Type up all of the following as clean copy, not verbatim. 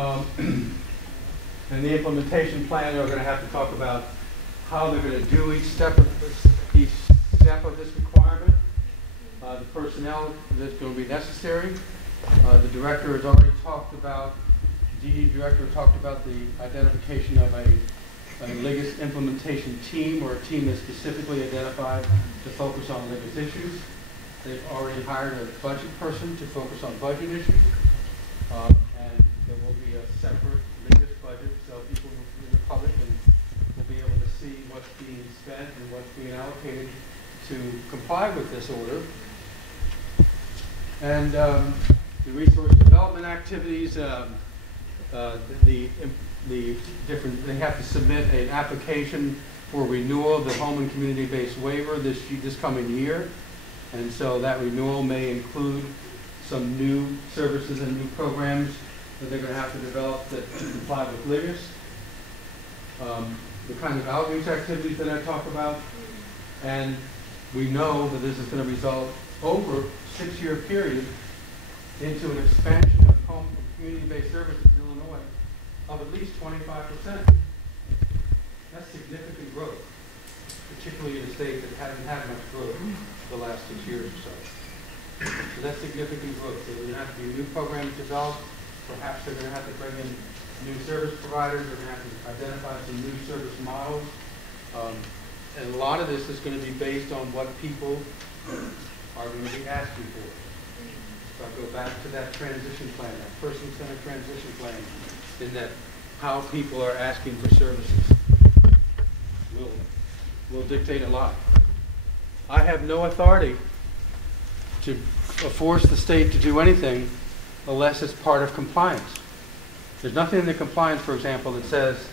And the implementation plan, we're going to have to talk about how they're going to do each step of this requirement, the personnel that's going to be necessary. The director has already talked about, DD director talked about the identification of a Ligas implementation team, or a team that's specifically identified to focus on Ligas issues. They've already hired a budget person to focus on budget issues, and there will be a separate Ligas budget, so people in the public will be able to see what's being spent and what's being allocated to comply with this order. And the resource development activities, they have to submit an application for renewal of the home and community-based waiver this coming year. And so that renewal may include some new services and new programs that they're going to have to develop that comply with Ligas. The kind of outreach activities that I talk about. And we know that this is going to result over a 6-year period into an expansion of home and community-based services in Illinois of at least 25%. That's significant growth, particularly in a state that hasn't had much growth the last 6 years or so. So that's significant growth. So there's going to have to be new programs developed. Perhaps they're going to have to bring in new service providers. They're going to have to identify some new service models. And a lot of this is going to be based on what people are going to be asking for. So I'll go back to that transition plan, that person-centered transition plan, in that how people are asking for services will dictate a lot. I have no authority to force the state to do anything unless it's part of compliance. There's nothing in the compliance, for example, that says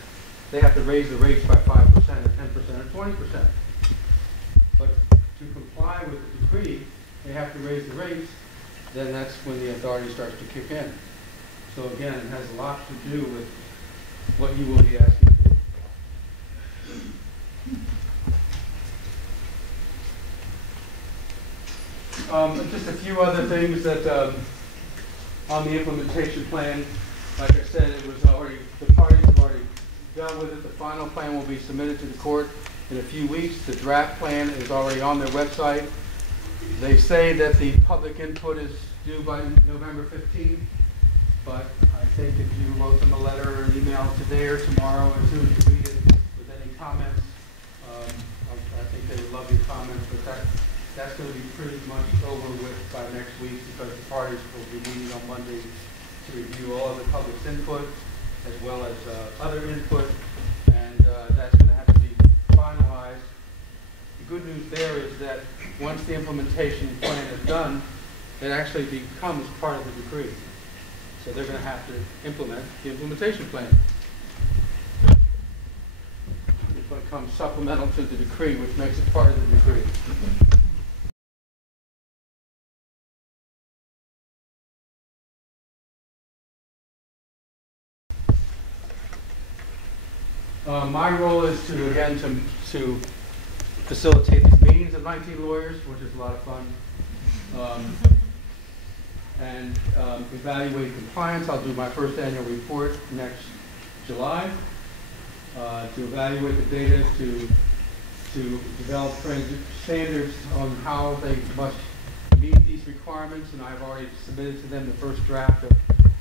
they have to raise the rates by 5% or 10% or 20%. But to comply with the decree, they have to raise the rates, then that's when the authority starts to kick in. So again, it has a lot to do with what you will be asking for. Just a few other things that on the implementation plan. Like I said, it was already, the parties have already dealt with it. The final plan will be submitted to the court in a few weeks. The draft plan is already on their website. They say that the public input is due by November 15th, but I think if you wrote them a letter or an email today or tomorrow, as soon as you read it with any comments, I think they would love your comments, but that's going to be pretty much over with by next week, because the parties will be meeting on Monday to review all of the public's input as well as other input, and that's going to have to be finalized. The good news there is that once the implementation plan is done, it actually becomes part of the decree. So they're going to have to implement the implementation plan. It becomes supplemental to the decree, which makes it part of the decree. My role is to, again, to facilitate these meetings of 19 lawyers, which is a lot of fun, and evaluate compliance. I'll do my first annual report next July to evaluate the data, to develop standards on how they must meet these requirements, and I've already submitted to them the first draft of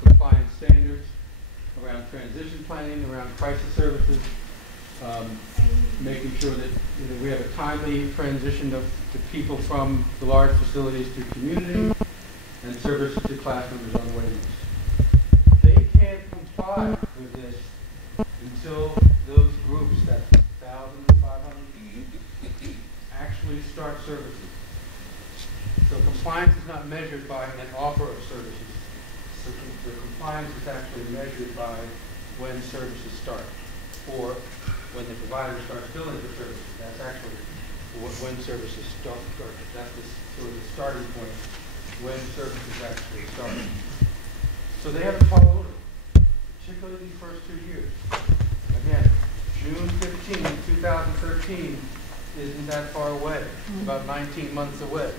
compliance standards around transition planning, around crisis services, making sure that we have a timely transition to people from the large facilities to community, and services to class members on the waiting list. They can't comply with this until those groups, that 1,500, actually start services. So compliance is not measured by an offer of services. So the compliance is actually measured by when services start, or when the provider starts billing for services. That's actually when services start. That's sort of the starting point, when services actually start. So they have a tall order, particularly these first 2 years. Again, June 15, 2013 isn't that far away. It's about 19 months away.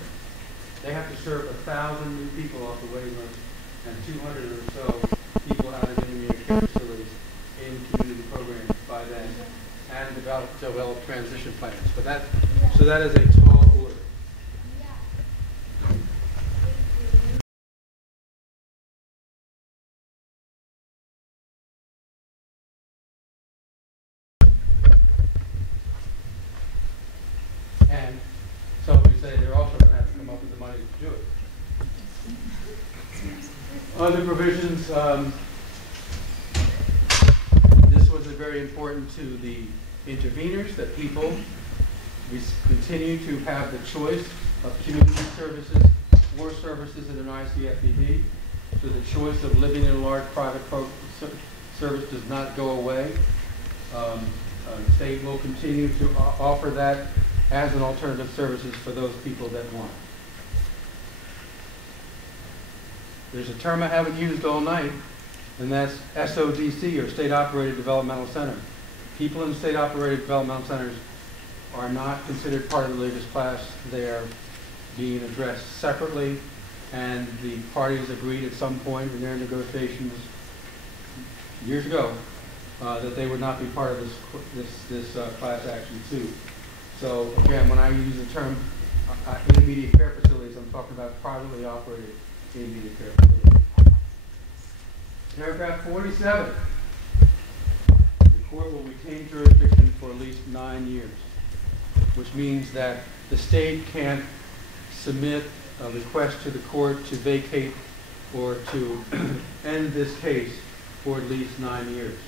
They have to serve 1,000 new people off the waiting list and 200 or so people out of the plans. But that, so that is a tall order. And so we say they're also going to have to come up with the money to do it. Other provisions, this was very important to the interveners, that people continue to have the choice of community services or services in an ICFED. So the choice of living in a large private service does not go away. The state will continue to offer that as an alternative services for those people that want. There's a term I haven't used all night, and that's SODC, or State Operated Developmental Center. People in state operated developmental centers are not considered part of the Ligas class. They are being addressed separately, and the parties agreed at some point in their negotiations years ago that they would not be part of this class action suit. So again, when I use the term intermediate care facilities, I'm talking about privately operated intermediate care facilities. Paragraph 47. The court will retain jurisdiction for at least 9 years, which means that the state can't submit a request to the court to vacate or to end this case for at least 9 years.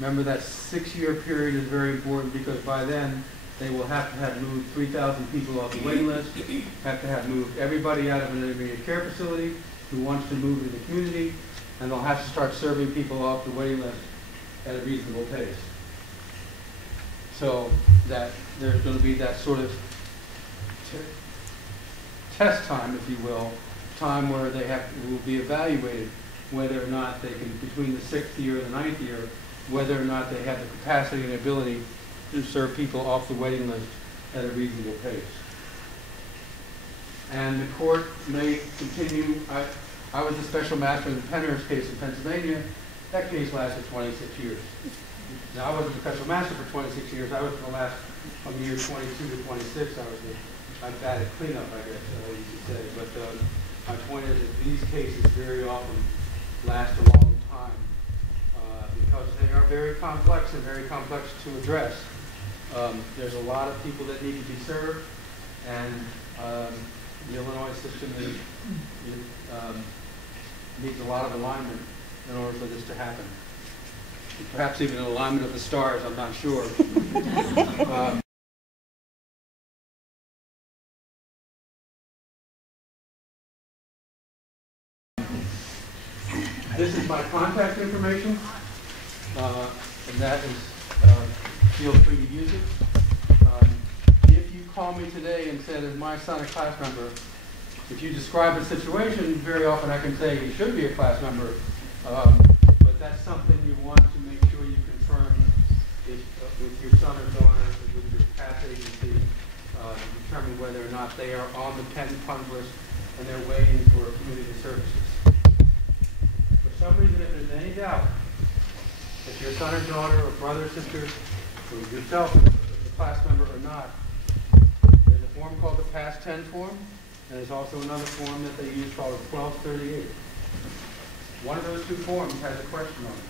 Remember, that 6-year period is very important, because by then they will have to have moved 3,000 people off the waiting list, have to have moved everybody out of an intermediate care facility who wants to move to the community, and they'll have to start serving people off the waiting list at a reasonable pace. So that there's going to be that sort of test time, if you will, time where they will be evaluated whether or not they can, between the 6th year and the 9th year, whether or not they have the capacity and ability to serve people off the waiting list at a reasonable pace. And the court may continue. I was the special master in the Penhurst case in Pennsylvania. That case lasted 26 years. Now, I wasn't the special master for 26 years. I was for the last, from year 22 to 26, I batted cleanup, I guess, you could say. But my point is that these cases very often last a long time because they are very complex and very complex to address. There's a lot of people that need to be served, and the Illinois system needs a lot of alignment in order for this to happen. Perhaps even an alignment of the stars, I'm not sure. This is my contact information, and that is, feel free to use it. If you call me today and said, is my son a class member, if you describe a situation, very often I can say he should be a class member, but that's something you want to make sure you confirm with your son or daughter, with your pass agency, to determine whether or not they are on the PUNS list and they're waiting for community services. For some reason, if there's any doubt, if your son or daughter or brother or sister or yourself is a class member or not, there's a form called the Pass 10 form, and there's also another form that they use called a 1238. One of those two forms has a question on it.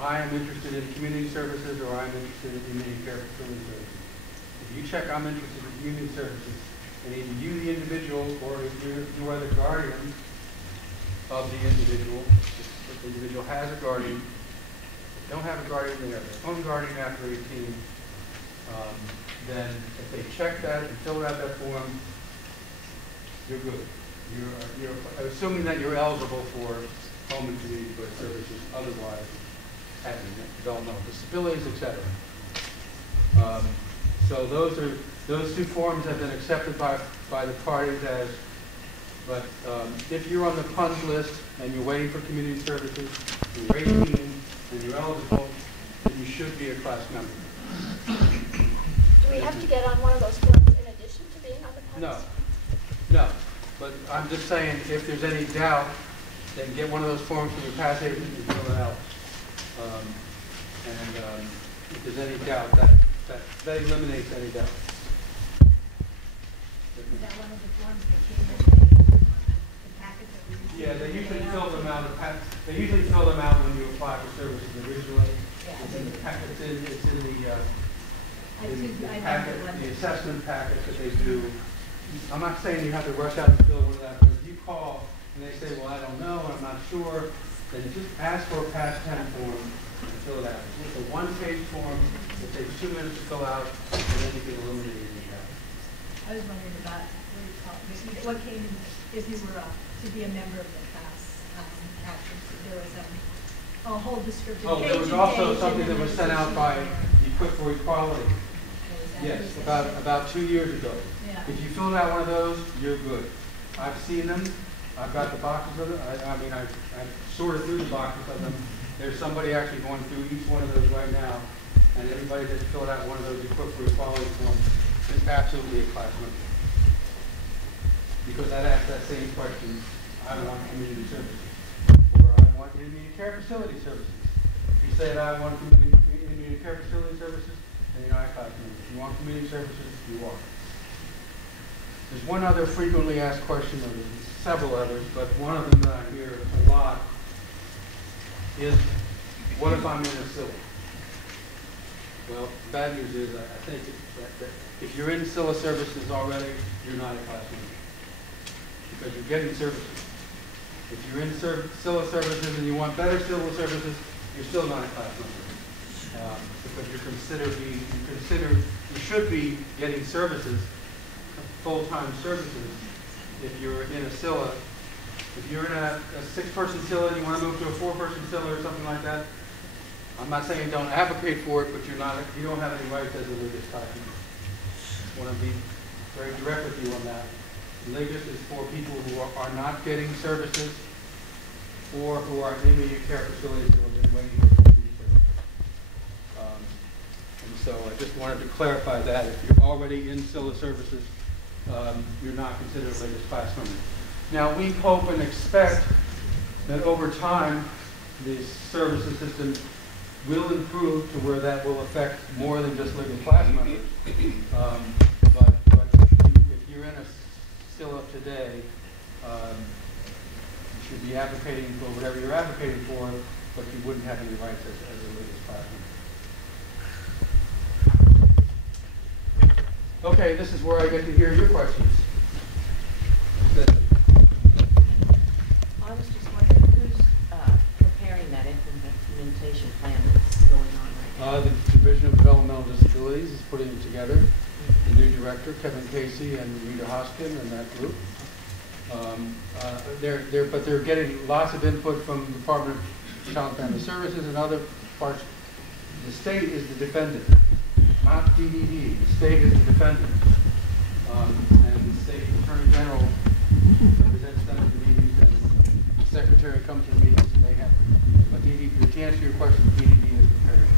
I am interested in community services, or I am interested in community care facility services. If you check I'm interested in community services, and either you, the individual, or if you are the guardian of the individual, if the individual has a guardian, if they don't have a guardian, they have their own guardian after 18, then if they check that and fill out that form, you're good. You're assuming that you're eligible for home and community services, otherwise having developmental disabilities, etc. So those two forms have been accepted by the parties as. But if you're on the PUNS list and you're waiting for community services, you're 18 and you're eligible, then you should be a class member. Do we have to get on one of those forms in addition to being on the PUNS? No. But I'm just saying, if there's any doubt, then get one of those forms from your pass agent and fill it out. If there's any doubt, That eliminates any doubt. Is that one of the forms that came in the packet that we received? Yeah, they usually fill them out. They usually fill them out when you apply for services originally. Yeah. It's in the packet. It's in the packet, the assessment packet that they do. I'm not saying you have to rush out and fill one of that, but if you call and they say, well, I don't know, I'm not sure, then just ask for a past tense form and fill it out. It's a one-page form. It takes 2 minutes to fill out, and then you can eliminate any doubt. I was wondering about what came if you were to be a member of the class action. There was a whole description. Oh, there was also something that was sent out by Equip for Equality. Yes, about 2 years ago. Yeah. If you filled out one of those, you're good. I've seen them. I've got the boxes of them. I've sorted through the boxes of them. There's somebody actually going through each one of those right now, and everybody that's filled out one of those Equip for Equality forms is absolutely a class member. Because that asks that same question, I want community services, or I want intermediate care facility services. If you say that I want intermediate care facility services, then you're not a class member. If you want community services, you are. There's one other frequently asked question, or there's several others, but one of them that I hear a lot is, what if I'm in a SILA? Well, the bad news is I think that if you're in SILA services already, you're not a class member. Because you're getting services. If you're in SILA services and you want better SILA services, you're still not a class member. Because you should be getting services, full-time services, if you're in a SILA. If you're in a 6-person SILA and you want to move to a 4-person SILA or something like that, I'm not saying don't advocate for it, but you don't have any rights as a Ligas class member. I want to be very direct with you on that. Ligas is for people who are not getting services or who are in intermediate care facilities who have been waiting for community services. And so I just wanted to clarify that. If you're already in SILA services, you're not considered a Ligas class member. Now, we hope and expect that over time, the services system will improve to where that will affect more than just Ligas class members. But if you're in a SILA today, you should be advocating for whatever you're advocating for, but you wouldn't have any rights as a Ligas class member. Okay, this is where I get to hear your questions. I was just wondering who's preparing that implementation plan that's going on right now? The Division of Developmental Disabilities is putting it together. The new director, Kevin Casey, and Rita Hoskin, and that group. But they're getting lots of input from the Department of Child and Family Services and other parts. The state is the defendant, not DDD. The state is the defendant. And the state Attorney General represents them at the meetings, and the Secretary comes to the meetings, and they have. But DDD, to answer your question, DDD is prepared.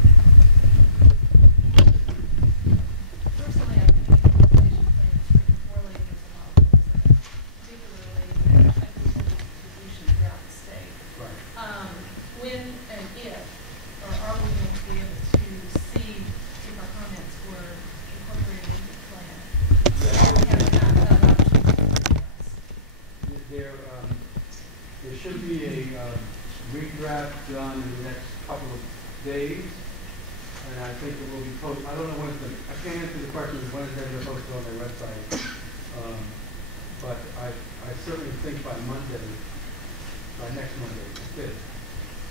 Personally, I think the implementation plan is written poorly against a lot of things, particularly equitable distribution throughout the state. Right. When and if, or are we going to be able to see if our comments were incorporated into the plan? We haven't had that opportunity for us. There should be a redraft done in the next couple of days, and I think it will be posted. I don't know when I can't answer the question of when they're posted on their website, but I certainly think by next Monday, the 5th,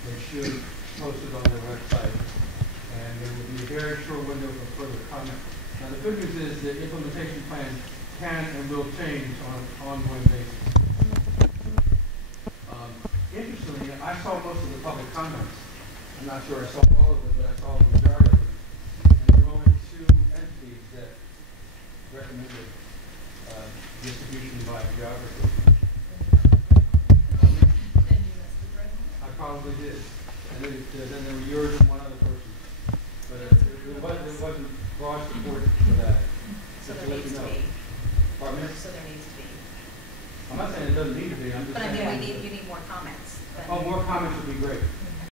they should post it on their website, and there will be a very short window for further comment. Now, the good news is the implementation plan can and will change on an ongoing basis. Interestingly, I saw most of the public comments. I'm not sure I saw all of them, but I saw the majority of them. And there were only 2 entities that recommended distribution by geography. And you asked the president? I probably did. And then there were yours and one other person. But it wasn't broad support for that. So Just there to let needs you to know. be. Pardon me? So there needs to be. I'm not saying it doesn't need to be. I'm just But I saying. mean, you need more comments. Oh, more comments would be great.